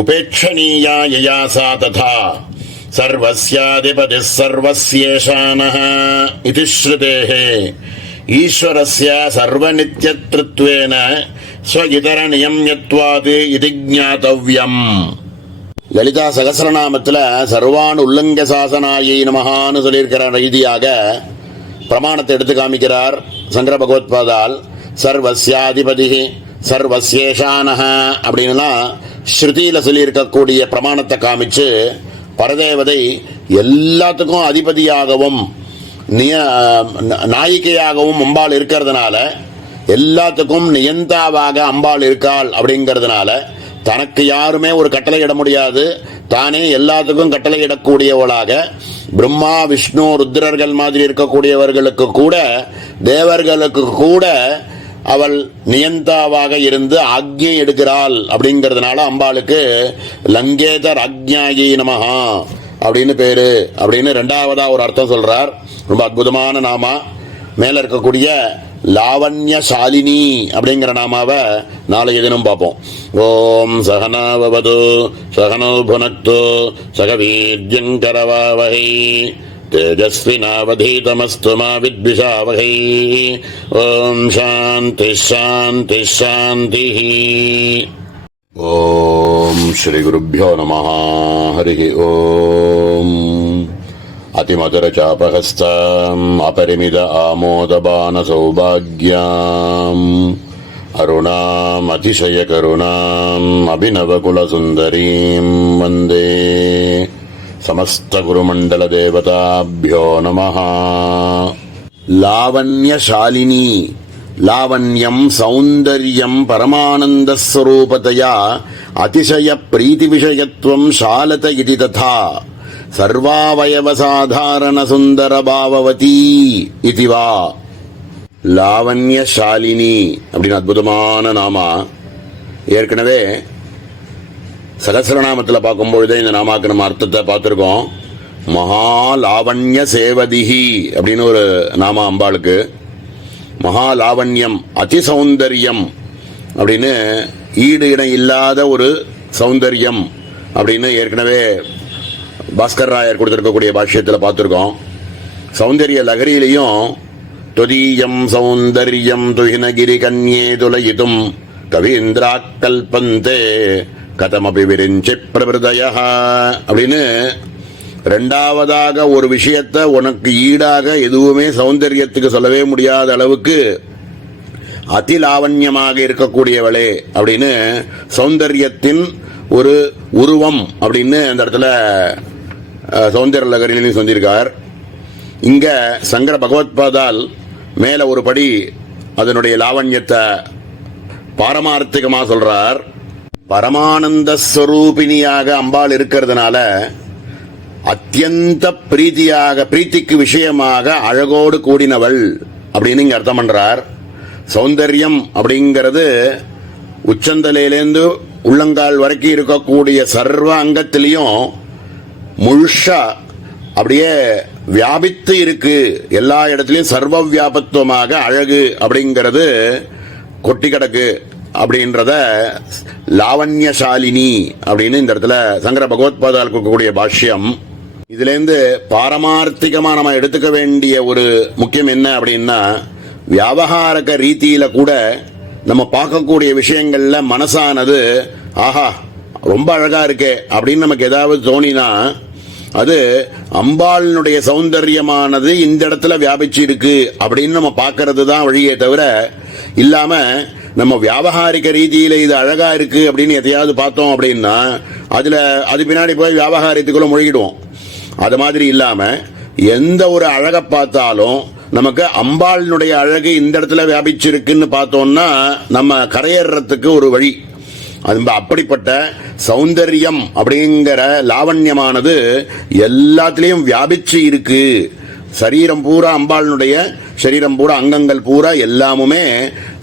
உபேட்சணீயா யயாசா ததா சர்வஸ்யாதிபதிஸ் சர்வஸ்யேஷானஹ இதி ஸ்ருதேஹ ஈஸ்வரஸ்ய சர்வநித்யத்ருத்வேன ஸ்வஇதர நியம்யத்வாது இதி ஞாதவ்யம். லலிதா சகஸ்ரநாமத்தில் சர்வான் உல்லங்க சாசனாயை நமஹான்னு சொல்லியிருக்கிற ரீதியாக பிரமாணத்தை எடுத்து காமிக்கிறார் சங்கர பகவத்பாதால். சர்வஸ்யாதிபதி சர்வஸ்யேஷானஹ அப்படின்னுலாம் ஸ்ருதியில சொல்லியிருக்கக்கூடிய பிரமாணத்தை காமிச்சு பரதேவதை எல்லாத்துக்கும் அதிபதியாகவும் நாயிகையாகவும் அம்பாள் இருக்கிறதுனால, எல்லாத்துக்கும் நியந்தாவாக அம்பாள் இருக்காள் அப்படிங்கிறதுனால தனக்கு யாருமே ஒரு கட்டளை இட முடியாது, தானே எல்லாத்துக்கும் கட்டளை இடக்கூடியவளாக பிரம்மா விஷ்ணு ருத்ரர்கள் மாதிரி இருக்கக்கூடியவர்களுக்கு கூட தேவர்களுக்கு கூட அவள் நியந்தாவாக இருந்து ஆக்ஞை எடுக்கிறாள் அப்படிங்கிறதுனால அம்பாளுக்கு லங்கேத ராஜ்ஞாயே நமஹா அப்படின்னு பேரு அப்படின்னு ரெண்டாவதா ஒரு அர்த்தம் சொல்றார். ரொம்ப அற்புதமான நாமா. மேல இருக்கக்கூடிய லாவண்யசாலினி அப்படிங்கிற நாமாவை நாளைய தினம் பார்ப்போம். ஓம் சகனாவது சகனோ புனக்து சகவீர்யங்கரவாவஹை தேஜஸ்வினாவதீதமஸ்து மா வித்விஷாவஹை. ஓம் சாந்தி சாந்தி சாந்தி. ஓம் ஸ்ரீ குருப்யோ நமஹ. ஹரி ஓம். அதிமதுரச்சாபஹஸ்தாம் அபரிமித ஆமோதபான சௌபாக்யாம் அருணாம் அதிசய கருணாம் அபிநவகுலசுந்தரீம் வந்தே சமஸ்த குருமண்டல தேவதாபியோ நமஹ. லாவண்யசாலினி, லாவண்யம் சௌந்தர்யம் பரமானந்தஸ்வரூபதயா அதிசய பிரீதி விஷயத்வம் சாலத இதி ததா சர்வாவயவ சாதாரண சுந்தர பாவவதி இதுவா. லாவண்யசாலினி அப்படின்னு அற்புதமான நாமா. ஏற்கனவே சகஸ்ரநாமத்தில் பார்க்கும்பொழுதே இந்த நாமாக்கு நம்ம அர்த்தத்தை பார்த்துருக்கோம். மகாலாவண்ய சேவதிஹி அப்படின்னு ஒரு நாமா அம்பாளுக்கு. மகாலாவண்யம் அதிசௌந்தர்யம் அப்படின்னு ஈடு இணை இல்லாத ஒரு சௌந்தர்யம் அப்படின்னு ஏற்கனவே பாஸ்கர் ராயர் கொடுத்திருக்கக்கூடிய பாஷ்யத்தில் பார்த்துருக்கோம். சௌந்தரிய லகரியிலையும் தொதீயம் சௌந்தர்யம் துஹினகிரி கன்யே துலயிதும் கவீந்திரா கல்பந்தே கதமபி விரிஞ்சி பிரபிருதய அப்படின்னு ரெண்டாவதாக ஒரு விஷயத்தை உனக்கு ஈடாக எதுவுமே சௌந்தரியத்துக்கு சொல்லவே முடியாத அளவுக்கு அதிலாவண்யமாக இருக்கக்கூடியவளே அப்படின்னு சௌந்தரியத்தின் ஒரு உருவம் அப்படின்னு அந்த இடத்துல சௌந்தர்ய லகரியிலையும் சொல்லியிருக்கார். இங்க சங்கர பகவத்பாதால் மேல ஒரு படி அதனுடைய லாவண்யத்தை பாரமார்த்திகமா சொல்றார். பரமானந்த ஸ்வரூபிணியாக அம்பாள் இருக்கிறதுனால அத்தியந்த பிரீத்திக்கு விஷயமாக அழகோடு கூடினவள் அப்படின்னு இங்க அர்த்தம் பண்றார். சௌந்தர்யம் அப்படிங்கிறது உச்சந்தலையிலேருந்து உள்ளங்கால் வரைக்கும் இருக்கக்கூடிய சர்வ அங்கத்திலையும் முழுஷா அப்படியே வியாபித்து இருக்கு. எல்லா இடத்துலையும் சர்வ வியாபத்துவமாக அழகு அப்படிங்கிறது கொட்டி கிடக்கு அப்படின்றத லாவண்யசாலினி அப்படின்னு இந்த இடத்துல சங்கர பகவத்பாதால் கொடுக்கக்கூடிய பாஷ்யம். இதுலேருந்து பாரமார்த்திகமா நம்ம எடுத்துக்க வேண்டிய ஒரு முக்கியம் என்ன அப்படின்னா, வியாபகாரக ரீதியில கூட நம்ம பார்க்கக்கூடிய விஷயங்கள்ல மனசானது ஆஹா ரொம்ப அழகா இருக்கே அப்படின்னு நமக்கு ஏதாவது தோணினா அது அம்பாளினுடைய சௌந்தரியமானது இந்த இடத்துல வியாபிச்சு இருக்கு அப்படின்னு நம்ம பார்க்கறது தான் வழியே தவிர இல்லாம நம்ம வியாபகாரிக ரீதியில இது அழகா இருக்கு அப்படின்னு எதையாவது பார்த்தோம் அப்படின்னா அது பின்னாடி போய் வியாபகாரத்துக்குள்ள முழுகிடுவோம். அது மாதிரி இல்லாம எந்த ஒரு அழகை பார்த்தாலும் நமக்கு அம்பாளினுடைய அழகு இந்த இடத்துல வியாபிச்சிருக்குன்னு பார்த்தோம்னா நம்ம கரையேறதுக்கு ஒரு வழி. அப்படிப்பட்ட சௌந்தர்யம் அப்படிங்கிற லாவண்யமானது எல்லாத்திலையும் வியாபிச்சு இருக்கு. சரீரம் பூரா அம்பாளினுடைய சரீரம் பூரா அங்கங்கள் பூரா எல்லாமுமே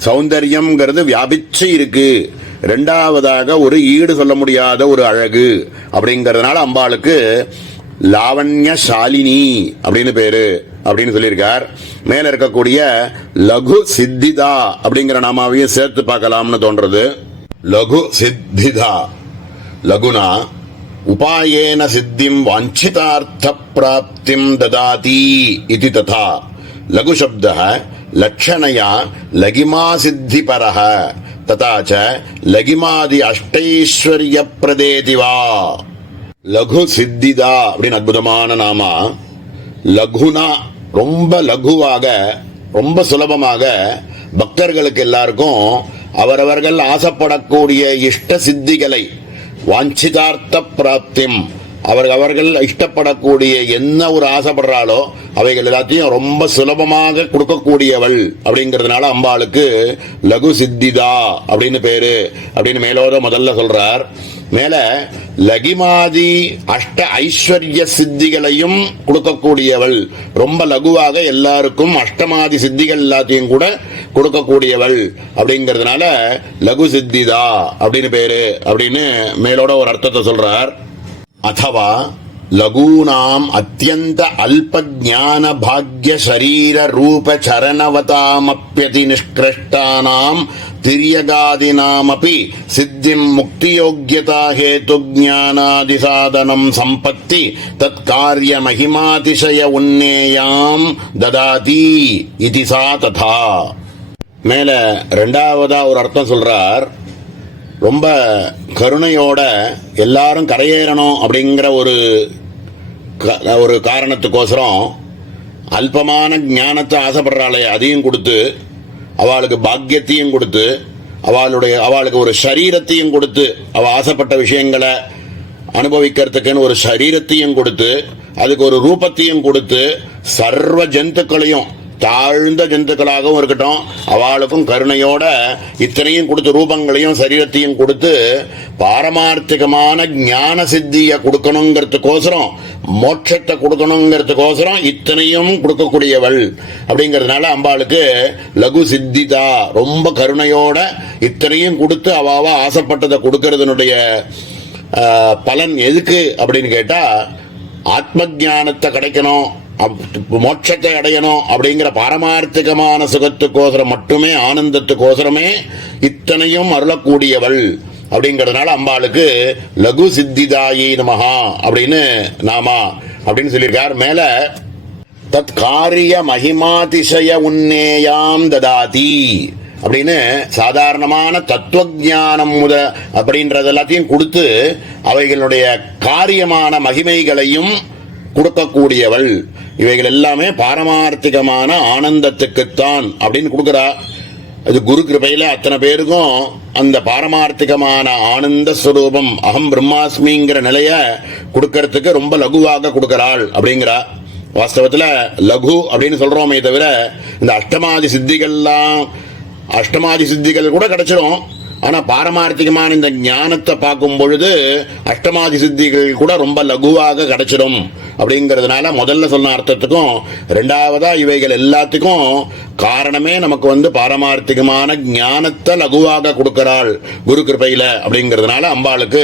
சௌந்தர்யம்ங்கிறது வியாபிச்சு இருக்கு. ரெண்டாவதாக ஒரு ஈடு சொல்ல முடியாத ஒரு அழகு அப்படிங்கறதுனால அம்பாளுக்கு லாவண்யசாலினி அப்படின்னு பேரு அப்படின்னு சொல்லியிருக்கார். மேல இருக்கக்கூடிய லகு சித்திதா அப்படிங்கிற நாமாவையும் சேர்த்து பார்க்கலாம்னு தோன்றது. லகு சித்திதா லகுனா உபாயேன சித்திம் வாஞ்சிதார்த்த பிராப்திம் ததாதி இதி ததா லகு சப்தः லட்சணயா லகிமா சித்தி பரஹ ததா ச லகிமாதி அஷ்டைஸ்வர்ய பிரதேதி வா. லகு சித்திதா அப்படின்னு அற்புதமான நாமா. லகுனா ரொம்ப லகுவாக ரொம்ப சுலபமாக பக்தர்களுக்கு எல்லாருக்கும் அவரவர்கள் ஆசைப்படக்கூடிய இஷ்ட சித்திகளை வாஞ்சிதார்த்த பிராப்திம் அவர்கள் இஷ்டப்படக்கூடிய என்ன ஒரு ஆசைப்படுறாளோ அவைகள் எல்லாத்தையும் ரொம்ப சுலபமாக கொடுக்கக்கூடியவள் அப்படிங்கிறதுனால அம்பாளுக்கு லகு சித்திதா அப்படின்னு பேரு அப்படின்னு மேலோத முதல்ல சொல்றார். மேல லகிமாதி அஷ்ட ஐஸ்வர்ய சித்திகளையும் கொடுக்கக்கூடியவள், ரொம்ப லகுவாக எல்லாருக்கும் அஷ்டமாதி சித்திகள் எல்லாத்தையும் கூட கொடுக்கக்கூடியவள் அப்படிங்கிறதுனால லகு சித்திதா அப்படின்னு பேரு அப்படின்னு மேலோட ஒரு அர்த்தத்தை சொல்றார். அத்தவா லகூனாம் அத்தியந்த அல்ப ஞான பாக்ய சரீர ரூப சரணவதாமப்யதி நிஷ்கிருஷ்டானாம் திரியகாதினாமபி சித்திம் முக்தியோக்யதா ஹேது ஞானாதி சாதனம் சம்பத்தி தத் காரிய மகிமாதிசய உன்னேயாம் ததாதி இதி சா ததா. மேல ரெண்டாவதா ஒரு அர்த்தம் சொல்றார். ரொம்ப கருணையோட எல்லாரும் கரையேறணும் அப்படிங்கிற ஒரு காரணத்துக்கோசரம் அல்பமான ஞானத்தை ஆசைப்படுறாளே அதையும் கொடுத்து, அவளுக்கு பாக்கியத்தையும் கொடுத்து, அவளுக்கு ஒரு சரீரத்தையும் கொடுத்து, அவ ஆசைப்பட்ட விஷயங்களை அனுபவிக்கிறதுக்குன்னு ஒரு சரீரத்தையும் கொடுத்து, அதுக்கு ஒரு ரூபத்தையும் கொடுத்து, சர்வ ஜந்துக்களையும் தாழ்ந்த ஜந்துக்களாகவும் இருக்கட்டும் அவளுக்கும் கருணையோட இத்தனையும் கொடுத்து ரூபங்களையும் சரீரத்தையும் கொடுத்து பாரமார்த்திகமான ஞான சித்தியை கொடுக்கணுங்கிறதுக்கோசரம் மோட்சத்தை கொடுக்கணுங்கிறதுக்கோசரம் இத்தனையும் கொடுக்கக்கூடியவள் அப்படிங்கிறதுனால அம்பாளுக்கு லகு சித்திதா ரொம்ப கருணையோட இத்தனையும் கொடுத்து அவாவ ஆசைப்பட்டதை கொடுக்கறதுனுடைய பலன் எதுக்கு அப்படின்னு கேட்டா ஆத்ம ஞானத்தை கிடைக்கணும், மோட்சத்தை அடையணும் அப்படிங்கிற பாரமார்த்திகமான சுகத்துக்கோசரம் மட்டுமே, ஆனந்தத்துக்கோசரமே இத்தனையும் அருளக்கூடியவள் அப்படிங்கிறதுனால அம்பாளுக்கு லகு சித்திதாயி நமஹா அப்படின்னு நாமா அப்படின்னு சொல்லியிருக்கார். மேல தத் காரிய மகிமாதிசய உன்னேயாம் ததாதி அப்படின்னு சாதாரணமான தத்துவஞானம் அப்படின்றது எல்லாத்தையும் கொடுத்து அவைகளுடைய காரியமான மகிமைகளையும் கொடுக்கக்கூடியவள். இவைகள் எல்லாமே பாரமார்த்திகமான ஆனந்தத்துக்குத்தான் அப்படின்னு கொடுக்கிறா. அது குரு கிருபையில அத்தனை பேருக்கும் அந்த பாரமார்த்திகமான ஆனந்த ஸ்வரூபம் அகம் பிரம்மாஸ்மிங்கிற நிலைய கொடுக்கறதுக்கு ரொம்ப லகுவாக கொடுக்கிறாள் அப்படிங்கிறா. வாஸ்தவத்துல லகு அப்படின்னு சொல்றோமே தவிர இந்த அஷ்டமாதி சித்திகள் கூட கிடைச்சிடும். ஆனா பாரமார்த்திகமான இந்த ஞானத்தை பார்க்கும் பொழுது அஷ்டமாதி சித்திகள் கூட ரொம்ப லகுவாக கிடைச்சிடும் அப்படிங்கிறதுனால முதல்ல சொன்ன அர்த்தத்துக்கும் ரெண்டாவதா இவைகள் எல்லாத்துக்கும் காரணமே நமக்கு பாரமார்த்திகமான ஞானத்தை லகுவாக கொடுக்கிறாள் குரு கிருபையில அப்படிங்கிறதுனால அம்பாளுக்கு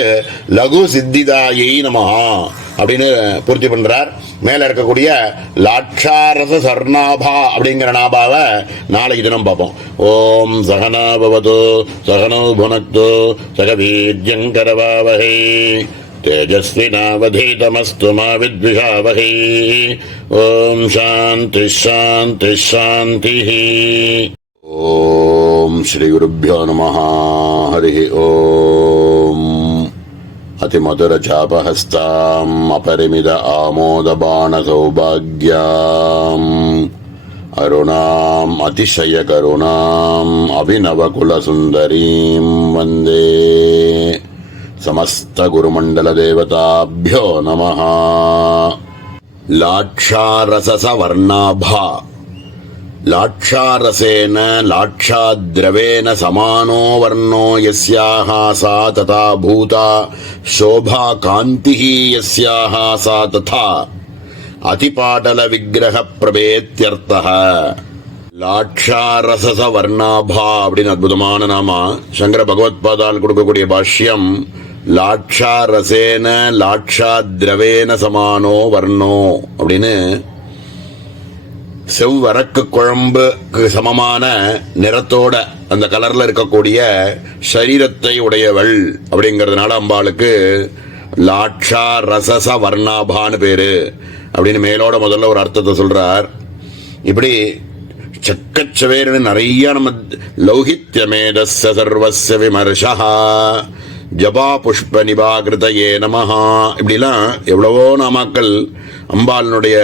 லகு சித்திதாயை நமஹா அப்படின்னு பூர்த்தி பண்றார். மேல இருக்கக்கூடிய லாட்சாரச சர்ணாபா அப்படிங்கிற நாபாவை நாளைக்கு தினம் பார்ப்போம். ஓம் சகனா பவது சகனோ புனக்து சக வீர்யங்கரவாவஹை தேஜஸ்வினாவதீதமஸ்து மா வித்விஷாவஹை. ஓம் சாந்தி சாந்தி சாந்தி. ஓம் ஸ்ரீ குருभ्यो நமः. ஹரி ஓம். அதிமதுரசாபஹஸ்தாம் அபரிமித ஆமோதபாண சௌபாக்யாம் அருணாம் அதிசய கருணாம் அபிநவகுலசுந்தரீம் வந்தே. சமஸ்த குருமண்டல தேவதாभ्यो நமः. லாட்சாரச வர்ணாபா லாட்சாரசேன லாட்சாத்ரவேன சமானோ வர்ணோ யஸ்யாஹ சா ததா பூதா சோபா காந்திஹ யஸ்யாஹ சா ததா அதிபாடல விக்கிரக பிரபேத்யர்த்தஹ. லாட்சாரச வர்ணாபா அப்படின்னு அற்புதமான நாமா. சங்கர பகவத்பாதால் கொடுக்கக்கூடிய பாஷ்யம் லாட்சாரசேன லாட்சாத்ரவேன சமானோ வர்ணோ அப்படின்னு செவ்வரக்கு குழம்புக்கு சமமான நிறத்தோட அந்த கலர்ல இருக்கக்கூடிய சரீரத்தை உடையவள் அப்படிங்கறதுனால அம்பாளுக்கு லாட்சா ரசச வர்ணாபான்னு பேரு அப்படின்னு மேலோட முதல்ல ஒரு அர்த்தத்தை சொல்றார். இப்படி சக்கச்சவேர்னு நிறைய நம்ம லௌகித்யமேதஸ்ய சர்வஸ்ய விமர்சா ஜபா புஷ்ப நிபாகிருதயே நமஹா இப்படிலாம் எவ்வளவோ நாமாக்கள் அம்பாளினுடைய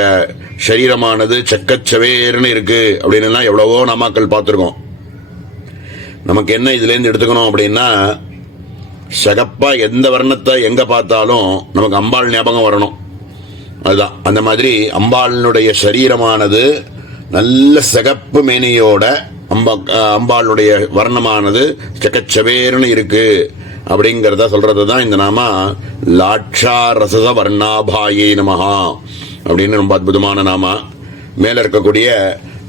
சரீரமானது சக்கச்சவேர்னு இருக்கு அப்படின்னு எவ்வளவோ நாமாக்கள் பார்த்துருக்கோம். நமக்கு என்ன இதுல இருந்து எடுத்துக்கணும் அப்படின்னா சகப்பா எந்த வர்ணத்தை எங்க பார்த்தாலும் நமக்கு அம்பாள் ஞாபகம் வரணும். அதுதான் அந்த மாதிரி அம்பாளினுடைய சரீரமானது நல்ல சிகப்பு மேனியோட அம்பாளுடைய வர்ணமானது சக்கச்சவேர்னு இருக்கு அப்படிங்கறத சொல்றதுதான் இந்த நாமா லாட்சா ரசச வர்ணாபாயே நமஹா அப்படின்னு ரொம்ப அற்புதமான நாமா. மேல இருக்கக்கூடிய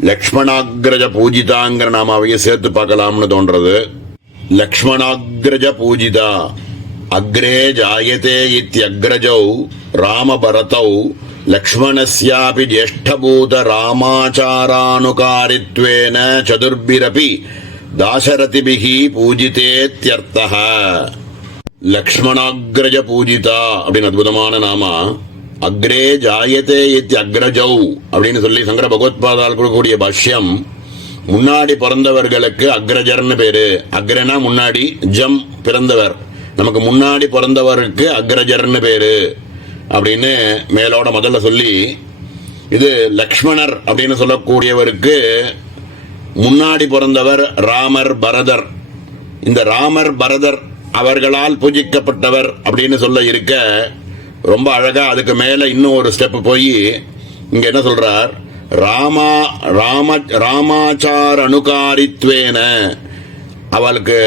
லக்ஷ்மணாகிரஜ பூஜிதாங்கிற நாமாவையும் சேர்த்து பார்க்கலாம்னு தோன்றது. லக்ஷ்மணாகிரஜ பூஜிதா அக்ரே ஜாயதே இத்யக்ரஜௌ ராமபரதௌ லக்ஷ்மணஸ்யாபி ஜேஷ்டபூத ராமாச்சாரானுகாரித்வேன சதுர்பிரபி தாசரதிபிஹி பூஜிதேத்யர்த்தஹ. லக்ஷ்மணாகிரஜ பூஜிதா அப்படின்னு அற்புதமான நாமா. அக்ரே ஜாயதே இத்தி அக்ரஜௌ அப்படின்னு சொல்லி சங்கர பகவத்பாதால் கொடுக்கக்கூடிய பாஷ்யம் முன்னாடி பிறந்தவர்களுக்கு அக்ரஜர்னு பேரு. அக்ரனா முன்னாடி, ஜம் பிறந்தவர், நமக்கு முன்னாடி பிறந்தவருக்கு அக்ரஜர்னு பேரு அப்படின்னு மேலோட முதல்ல சொல்லி, இது லக்ஷ்மணர் அப்படின்னு சொல்லக்கூடியவருக்கு முன்னாடி பிறந்தவர் ராமர் பரதர். இந்த ராமர் பரதர் அவர்களால் பூஜிக்கப்பட்டவர் அப்படின்னு சொல்ல இருக்க ரொம்ப அழகா அதுக்கு மேல இன்னும் ஒரு ஸ்டெப் போய் இங்க என்ன சொல்றார், ராமாச்சார அனுகாரித்வேன அவளுக்கு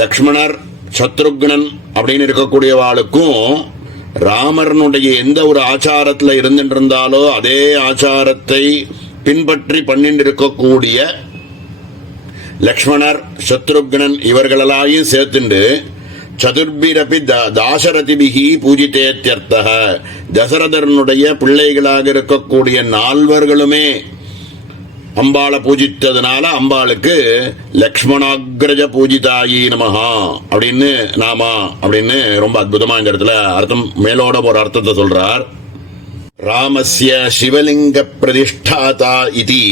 லக்ஷ்மணர் சத்ருக்னன் அப்படின்னு இருக்கக்கூடியவாளுக்கும் ராமரனுடைய எந்த ஒரு ஆச்சாரத்துல இருந்துட்டு இருந்தாலோ அதே ஆச்சாரத்தை பின்பற்றி பண்ணிட்டு இருக்கக்கூடிய லக்ஷ்மணர் சத்ருக்னன் இவர்களாயும் சேர்த்துண்டு சதுர்பிரபி தாசரதிபிகி பூஜிதேத்யர்த்தஹ. தசரதனுடைய பிள்ளைகளாக இருக்கக்கூடிய 4 நால்வர்களுமே அம்பாளை பூஜித்ததுனால அம்பாளுக்கு லக்ஷ்மணாகிரஜ பூஜிதாயி நமஹா அப்படின்னு நாமா அப்படின்னு ரொம்ப அற்புதமா இந்த இடத்துல அர்த்தம் மேலோட ஒரு அர்த்தத்தை சொல்றார். ராமஸ்ய சிவலிங்க பிரதிஷ்டாதா இதி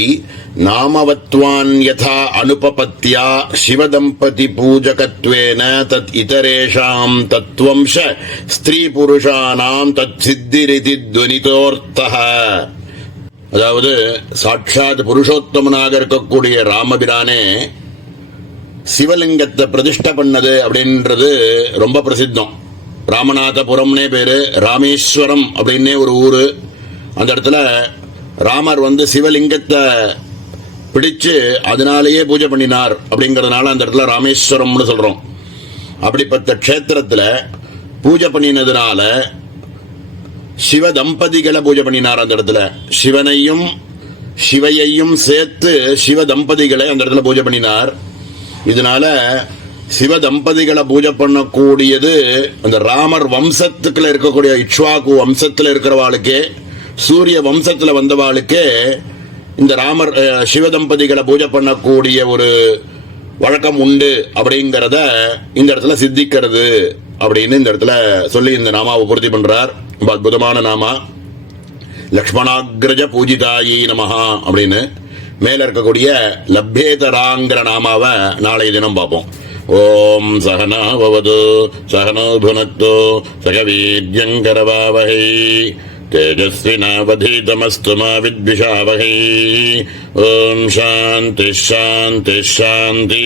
நாமவத்வான் யதா அனுபபத்யா சிவதம்பதி பூஜகத்வேன தத் இதரேஷாம் தத்வம்ச ஸ்திரீ புருஷானாம் தத் சித்திரிதி துவனிதோர்த்தஹ. அதாவது சாட்சாத் புருஷோத்தமனாக இருக்கக்கூடிய ராமபிரானே சிவலிங்கத்தை பிரதிஷ்டை பண்ணது அப்படின்றது ரொம்ப பிரசித்தம். ராமநாதபுரம்னே பேரு, ராமேஸ்வரம் அப்படின்னே ஒரு ஊரு. அந்த இடத்துல ராமர் சிவலிங்கத்தை பிடிச்சு அதனாலேயே பூஜை பண்ணினார் அப்படிங்கறதுனால அந்த இடத்துல ராமேஸ்வரம்னு சொல்றோம். அப்படிப்பட்ட க்ஷேத்திரத்துல பூஜை பண்ணினதுனால சிவ தம்பதிகளை பூஜை பண்ணினார். அந்த இடத்துல சிவனையும் சிவையையும் சேர்த்து சிவ தம்பதிகளை அந்த இடத்துல பூஜை பண்ணினார். இதனால சிவ தம்பதிகளை பூஜை பண்ணக்கூடியது அந்த ராமர் வம்சத்துக்குள்ள இருக்கக்கூடிய இக்ஷ்வாகு வம்சத்துல இருக்கிறவாளுக்கே, சூரிய வம்சத்துல வந்தவாளுக்கே இந்த ராமர் சிவ தம்பதிகளை பூஜை பண்ணக்கூடிய ஒரு வழக்கம் உண்டு அப்படிங்கிறத இந்த இடத்துல சித்திக்கிறது அப்படின்னு இந்த இடத்துல சொல்லி இந்த நாமாவை பூர்த்தி பண்றார். ரொம்ப அற்புதமான நாமா லக்ஷ்மணாகிரஜ பூஜிதாயி நமஹா அப்படின்னு. மேல இருக்கக்கூடிய லப்யேதராங்கிற நாமாவை நாளைய தினம் பார்ப்போம். ஓம் சகனா பவது சகனோ புனக்தோ சகவீர்யங்கரவாவஹை தேஜஸ்வினாவதீதமஸ்து மா வித்விஷாவஹை. ஓம் சாந்தி சாந்தி சாந்தி.